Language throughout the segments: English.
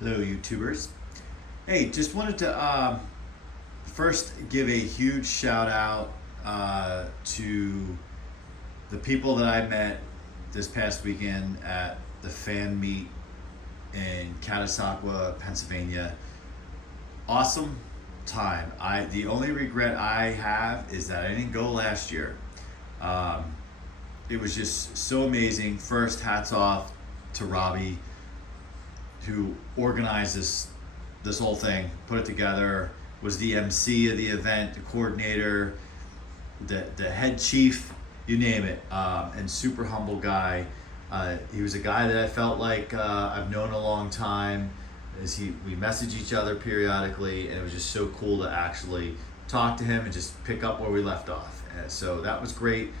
Hello, YouTubers. Hey, just wanted to first give a huge shout out to the people that I met this past weekend at the fan meet in Catasauqua, Pennsylvania. Awesome time. The only regret I have is that I didn't go last year. Um, it was just so amazing. First, hats off to Robbie, who organized this whole thing, put it together, was the MC of the event, the coordinator, the head chief, you name it, and super humble guy. He was a guy that I felt like I've known a long time. We message each other periodically, and it was just so cool to actually talk to him and just pick up where we left off. And so that was great.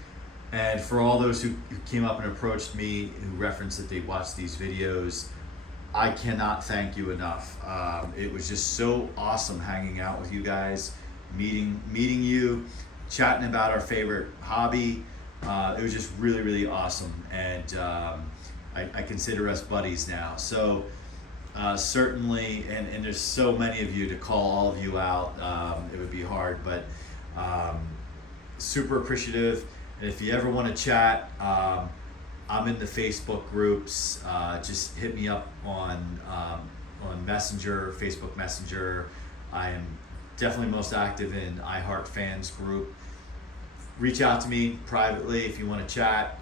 And for all those who came up and approached me, who referenced that they watched these videos, I cannot thank you enough. It was just so awesome hanging out with you guys, meeting you, chatting about our favorite hobby. It was just really, really awesome, and I consider us buddies now. So certainly, and there's so many of you to call all of you out. It would be hard, but super appreciative. And if you ever want to chat, I'm in the Facebook groups. Just hit me up on Messenger, Facebook Messenger. I am definitely most active in iHeart Fans group. Reach out to me privately if you want to chat,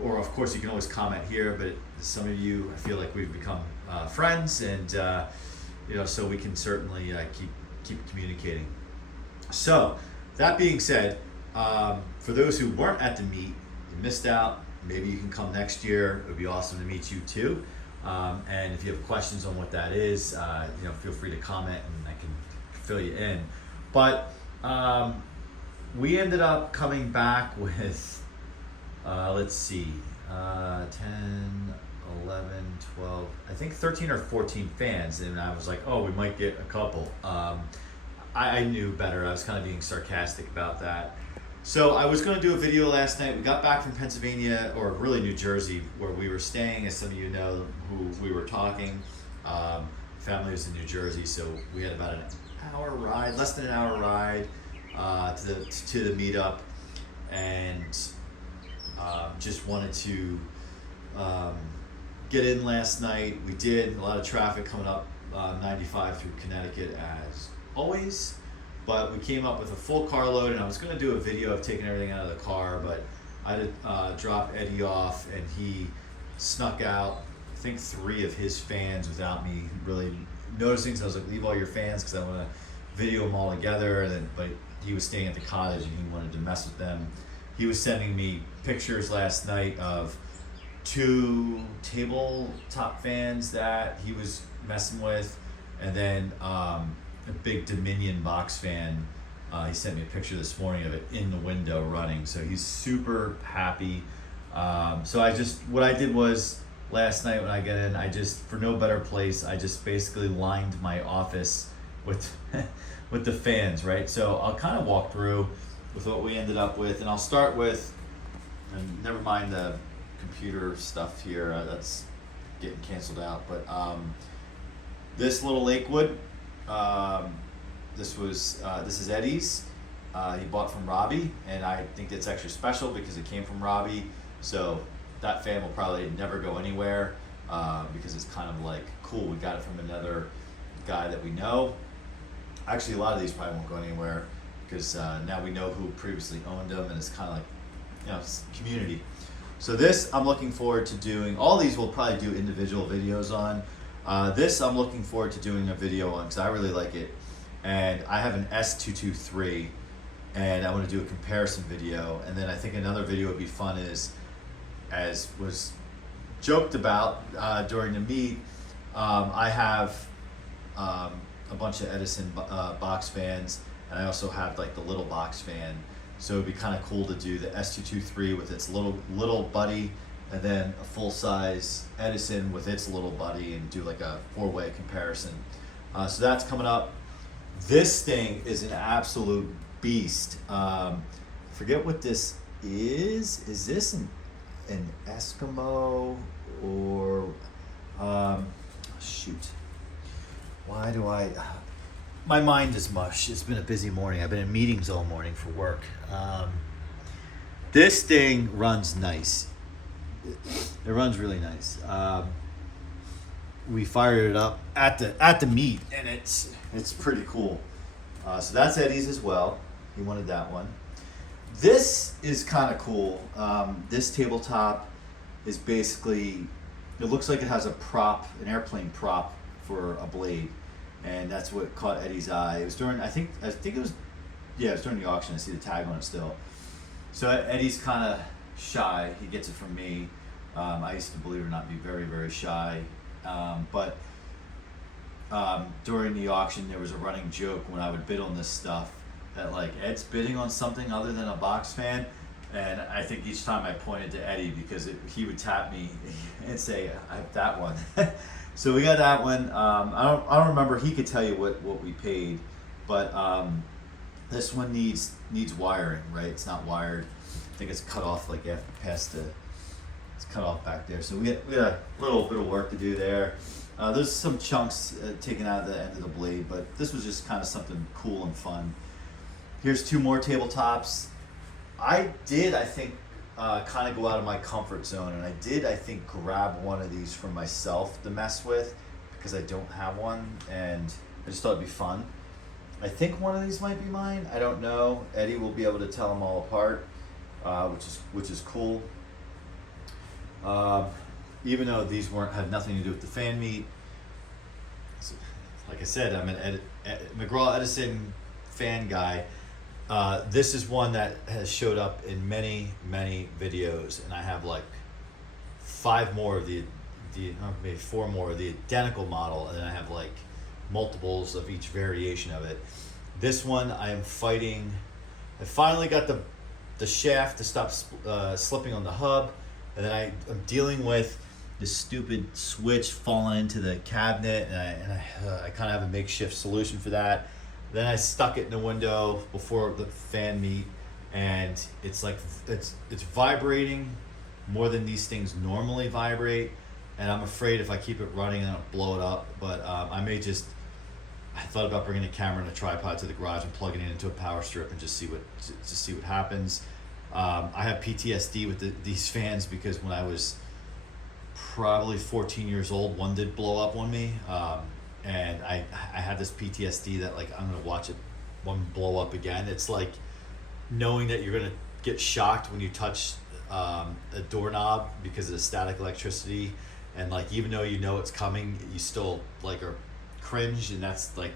or of course you can always comment here. But some of you, I feel like we've become friends, and so we can certainly keep communicating. So that being said, for those who weren't at the meet, you missed out. Maybe you can come next year. It would be awesome to meet you too. And if you have questions on what that is, feel free to comment and I can fill you in. But we ended up coming back with, 10, 11, 12, I think 13 or 14 fans. And I was like, oh, we might get a couple. I knew better. I was kind of being sarcastic about that. So I was going to do a video last night. We got back from Pennsylvania, or really New Jersey, where we were staying, as some of you know who we were talking. Family was in New Jersey, so we had about an hour ride, less than an hour ride to the meetup, and just wanted to get in last night. We did. A lot of traffic coming up 95 through Connecticut as always. But we came up with a full carload, and I was going to do a video of taking everything out of the car, but I had to drop Eddie off, and he snuck out, I think 3 of his fans without me really noticing. So I was like, leave all your fans because I want to video them all together. But he was staying at the cottage, and he wanted to mess with them. He was sending me pictures last night of 2 tabletop fans that he was messing with, and then a big Dominion box fan. He sent me a picture this morning of it in the window running, so he's super happy. So what I did was last night when I got in, for no better place, I just basically lined my office with with the fans, right? So I'll kind of walk through with what we ended up with, and I'll start with, and never mind the computer stuff here, that's getting canceled out, but this little Lakewood, this is Eddie's. He bought from Robbie, and I think that's extra special because it came from Robbie. So that fan will probably never go anywhere because it's kind of like, cool, we got it from another guy that we know. Actually, a lot of these probably won't go anywhere because now we know who previously owned them, and it's kind of like, it's community. So this I'm looking forward to doing. All these we'll probably do individual videos on. This I'm looking forward to doing a video on because I really like it, and I have an S223, and I want to do a comparison video. And then I think another video would be fun is, as was joked about during the meet, I have a bunch of Edison box fans, and I also have like the little box fan. So it'd be kind of cool to do the S223 with its little buddy, and then a full-size Edison with its little buddy, and do like a 4-way comparison. So that's coming up. This thing is an absolute beast. Forget what this is. Is this an Eskimo or shoot? do I? My mind is mush. It's been a busy morning. I've been in meetings all morning for work. This thing runs nice. It runs really nice. We fired it up at the meet, and it's pretty cool. So that's Eddie's as well. He wanted that one. This is kind of cool. This tabletop is basically, it looks like it has a prop, an airplane prop for a blade, and that's what caught Eddie's eye. It was during, I think it was during the auction. I see the tag on it still. So Eddie's kind of shy. He gets it from me. I used to, believe it or not, be very, very shy. But during the auction, there was a running joke when I would bid on this stuff that, like, Ed's bidding on something other than a box fan. And I think each time I pointed to Eddie because he would tap me and say, I have that one. So we got that one. I don't remember. He could tell you what we paid, but this one needs wiring, right? It's not wired. I think it's cut off like past the. It's cut off back there. So we had a little bit of work to do there. There's some chunks taken out of the end of the blade, but this was just kind of something cool and fun. Here's two more tabletops. I think, kind of go out of my comfort zone, and I think, grab one of these for myself to mess with because I don't have one, and I just thought it'd be fun. I think one of these might be mine. I don't know. Eddie will be able to tell them all apart, which is cool. Even though these had nothing to do with the fan meet. So, like I said, I'm an McGraw Edison fan guy. This is one that has showed up in many, many videos, and I have like 5 more of maybe 4 more of the identical model, and then I have like multiples of each variation of it. This one I am fighting. I finally got the shaft to stop slipping on the hub, and then I'm dealing with this stupid switch falling into the cabinet, and I kind of have a makeshift solution for that. Then I stuck it in the window before the fan meet, and it's like it's vibrating more than these things normally vibrate, and I'm afraid if I keep it running, I'll blow it up. But I thought about bringing a camera and a tripod to the garage and plugging it into a power strip and just see what happens. I have PTSD with these fans because when I was probably 14 years old, one did blow up on me. And I had this PTSD that, like, I'm gonna watch one blow up again. It's like knowing that you're gonna get shocked when you touch a doorknob because of the static electricity, and like even though you know it's coming, you still like are cringe, and that's like,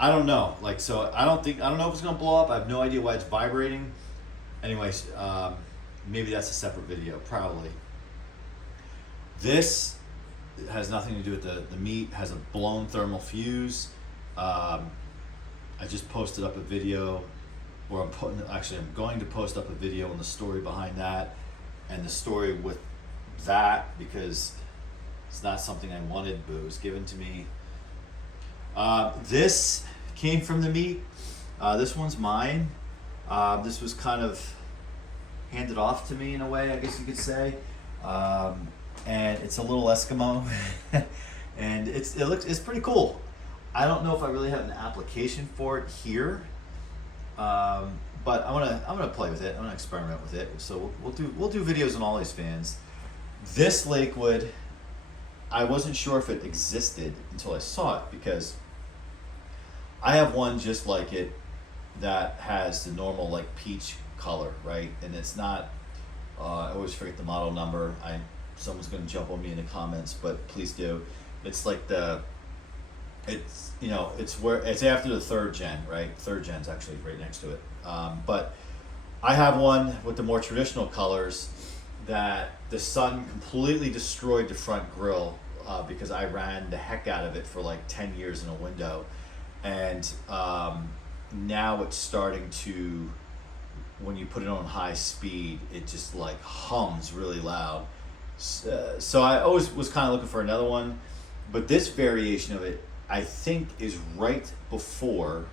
I don't know. Like, so I don't know if it's gonna blow up. I have no idea why it's vibrating. Anyways, maybe that's a separate video, probably. This has nothing to do with the meat. Has a blown thermal fuse. I just posted up a video, or I'm going to post up a video on the story behind that, and the story with that, because it's not something I wanted, but it was given to me. This came from the meat. This one's mine. This was kind of handed off to me in a way, I guess you could say. And it's a little Eskimo, and it's pretty cool. I don't know if I really have an application for it here, but I'm gonna play with it. I'm gonna experiment with it. So we'll do videos on all these fans. This Lakewood, I wasn't sure if it existed until I saw it, because I have one just like it that has the normal like peach color, right? And it's not. I always forget the model number. Someone's going to jump on me in the comments, but please do. It's like it's after the 3rd gen, right? 3rd gen's actually right next to it. But I have one with the more traditional colors that the sun completely destroyed the front grille because I ran the heck out of it for like 10 years in a window. And now it's starting to, when you put it on high speed, it just like hums really loud. So I always was kind of looking for another one, but this variation of it, I think, is right before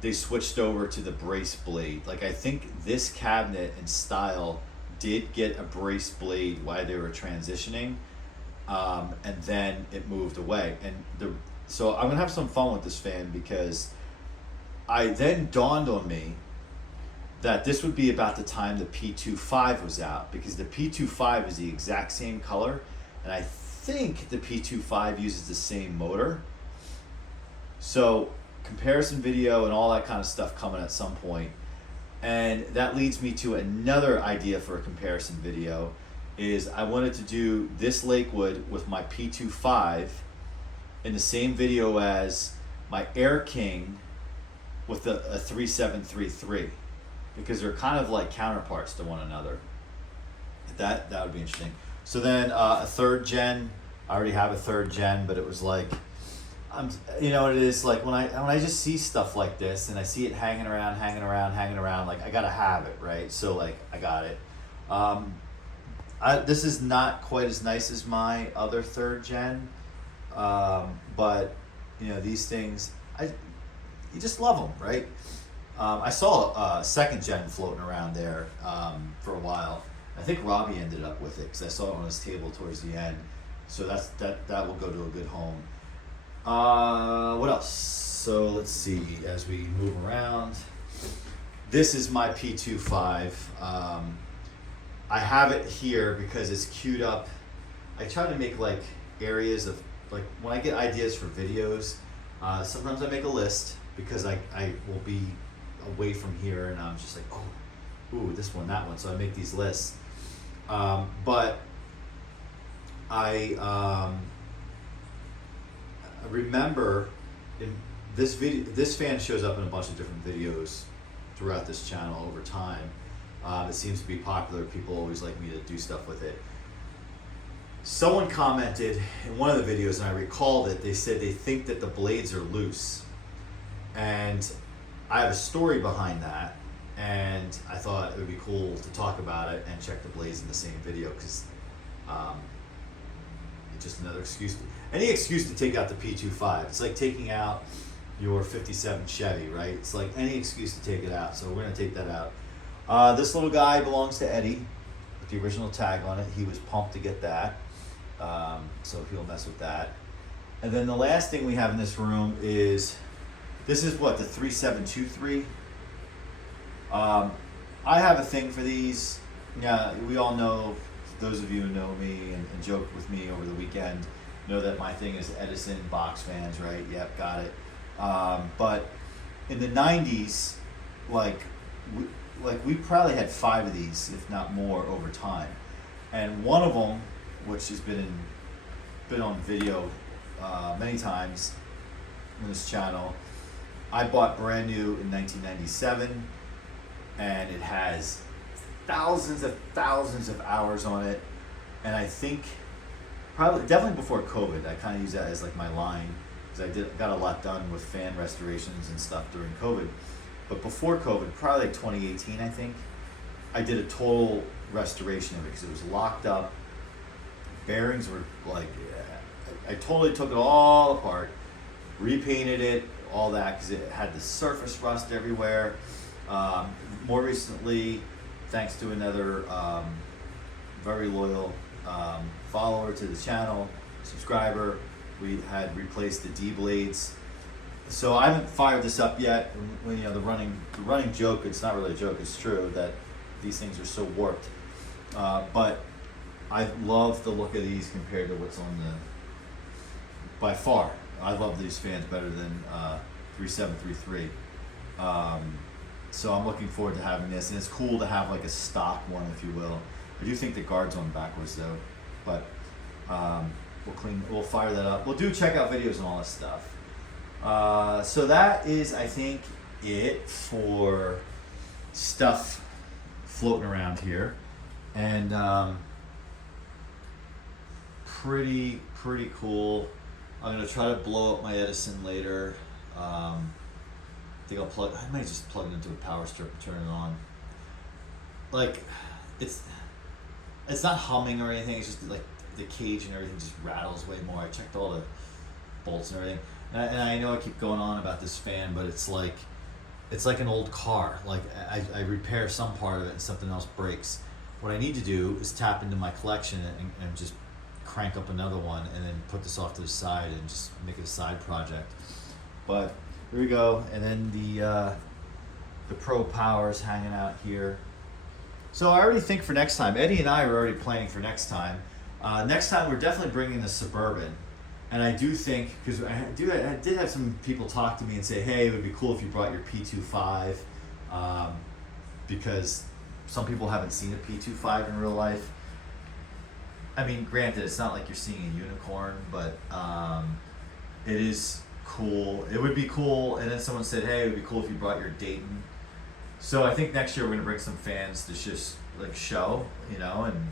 they switched over to the brace blade. Like, I think this cabinet and style did get a brace blade while they were transitioning, and then it moved away. And So I'm gonna have some fun with this fan because I then dawned on me that this would be about the time the P25 was out, because the P25 is the exact same color, and I think the P25 uses the same motor. So comparison video and all that kind of stuff coming at some point. And that leads me to another idea for a comparison video, is I wanted to do this Lakewood with my P25 in the same video as my Air King with a 3733, because they're kind of like counterparts to one another. That would be interesting. So then a third gen, I already have a third gen, but it was like, you know what it is, like when I just see stuff like this and I see it hanging around, like I gotta have it, right? So like I got it. This is not quite as nice as my other third gen, but you know, these things, you just love them, right? I saw a second gen floating around there for a while. I think Robbie ended up with it because I saw it on his table towards the end. So that will go to a good home. What else? So let's see as we move around. This is my P25. I have it here because it's queued up. I try to make like areas of, like when I get ideas for videos, sometimes I make a list because I will be away from here and I'm just like, oh, ooh, this one, that one. So I make these lists. But I remember in this video, this fan shows up in a bunch of different videos throughout this channel over time. It seems to be popular. People always like me to do stuff with it. Someone commented in one of the videos, and I recalled it, they said they think that the blades are loose. And I have a story behind that, and I thought it would be cool to talk about it and check the blades in the same video, because it's just another excuse. Any excuse to take out the P25. It's like taking out your 57 Chevy, right? It's like any excuse to take it out, so we're gonna take that out. This little guy belongs to Eddie, with the original tag on it. He was pumped to get that, so he'll mess with that. And then the last thing we have in this room is, this is what, the 3723? I have a thing for these. Yeah, we all know, those of you who know me and joked with me over the weekend, know that my thing is Edison box fans, right? Yep, got it. But in the 90s, we probably had 5 of these, if not more, over time. And one of them, which has been on video many times on this channel, I bought brand new in 1997, and it has thousands of hours on it. And I think definitely before COVID, I kind of use that as like my line, because I got a lot done with fan restorations and stuff during COVID. But before COVID, probably like 2018, I think, I did a total restoration of it because it was locked up. Bearings were like, I totally took it all apart, repainted it, all that, because it had the surface rust everywhere. More recently, thanks to another very loyal follower to the channel, subscriber, we had replaced the D blades. So I haven't fired this up yet. You know, the running joke, it's not really a joke, it's true that these things are so warped. But I love the look of these compared to what's on the, by far, I love these fans better than 3733. So I'm looking forward to having this, and it's cool to have like a stock one, if you will. I do think the guard's on backwards though, but we'll fire that up. We'll do checkout videos and all this stuff. So that is, I think, it for stuff floating around here, and pretty cool. I'm gonna try to blow up my Edison later. I think I might just plug it into a power strip and turn it on. Like, it's not humming or anything, it's just like the cage and everything just rattles way more. I checked all the bolts and everything. And I know I keep going on about this fan, but it's like an old car. Like I repair some part of it and something else breaks. What I need to do is tap into my collection and just crank up another one and then put this off to the side and just make it a side project. But here we go, and then the Pro Power's hanging out here. So I already think for next time, Eddie and I are already planning for next time. Next time we're definitely bringing the Suburban. And I do think, because I did have some people talk to me and say, hey, it would be cool if you brought your P25, because some people haven't seen a P25 in real life. I mean, granted, it's not like you're seeing a unicorn, but it is cool. It would be cool. And then someone said, hey, it would be cool if you brought your Dayton. So I think next year we're going to bring some fans to just like show, you know, and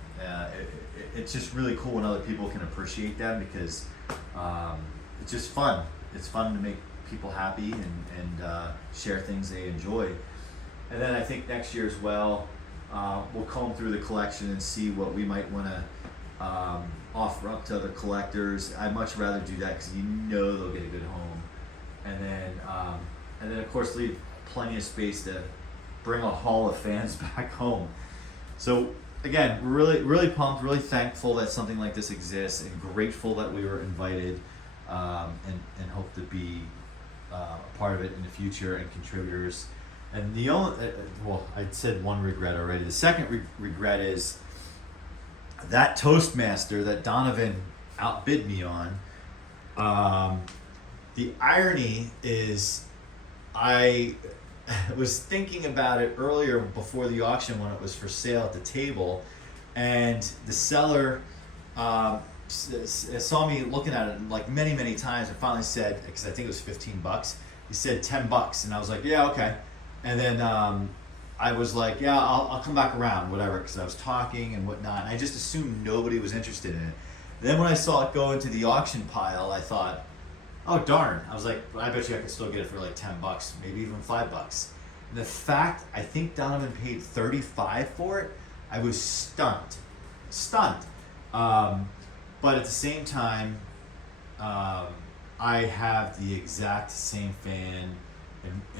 it's just really cool when other people can appreciate them, because it's just fun. It's fun to make people happy and share things they enjoy. And then I think next year as well, we'll comb through the collection and see what we might want to offer up to other collectors. I'd much rather do that because you know they'll get a good home. And then of course leave plenty of space to bring a haul of fans back home. So again, we're really pumped, really thankful that something like this exists, and grateful that we were invited, and hope to be a part of it in the future and contributors. And the only, well, I said one regret already. The second regret is that Toastmaster that Donovan outbid me on. The irony is, I was thinking about it earlier before the auction when it was for sale at the table, and the seller saw me looking at it like many times, and finally said, because I think it was $15, he said $10, and I was like, yeah, okay. And then I was like, yeah, I'll come back around, whatever, because I was talking and whatnot, and I just assumed nobody was interested in it. Then when I saw it go into the auction pile, I thought, oh darn. I was like, I bet you I could still get it for like $10, maybe even $5. And the fact, I think Donovan paid $35 for it, I was stunned. But at the same time, I have the exact same fan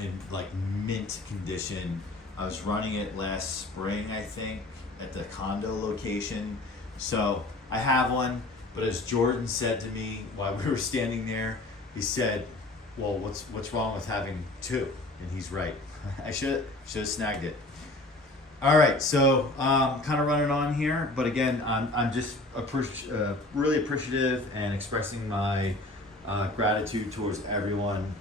in like mint condition. I was running it last spring, I think, at the condo location. So I have one, but as Jordan said to me while we were standing there, he said, well, what's wrong with having two? And he's right. I should have snagged it. All right, so kind of running on here, but again, I'm just really appreciative and expressing my gratitude towards everyone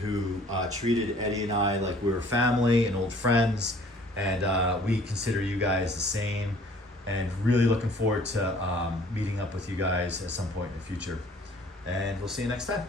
who treated Eddie and I like we were family and old friends, and we consider you guys the same, and really looking forward to meeting up with you guys at some point in the future. And we'll see you next time.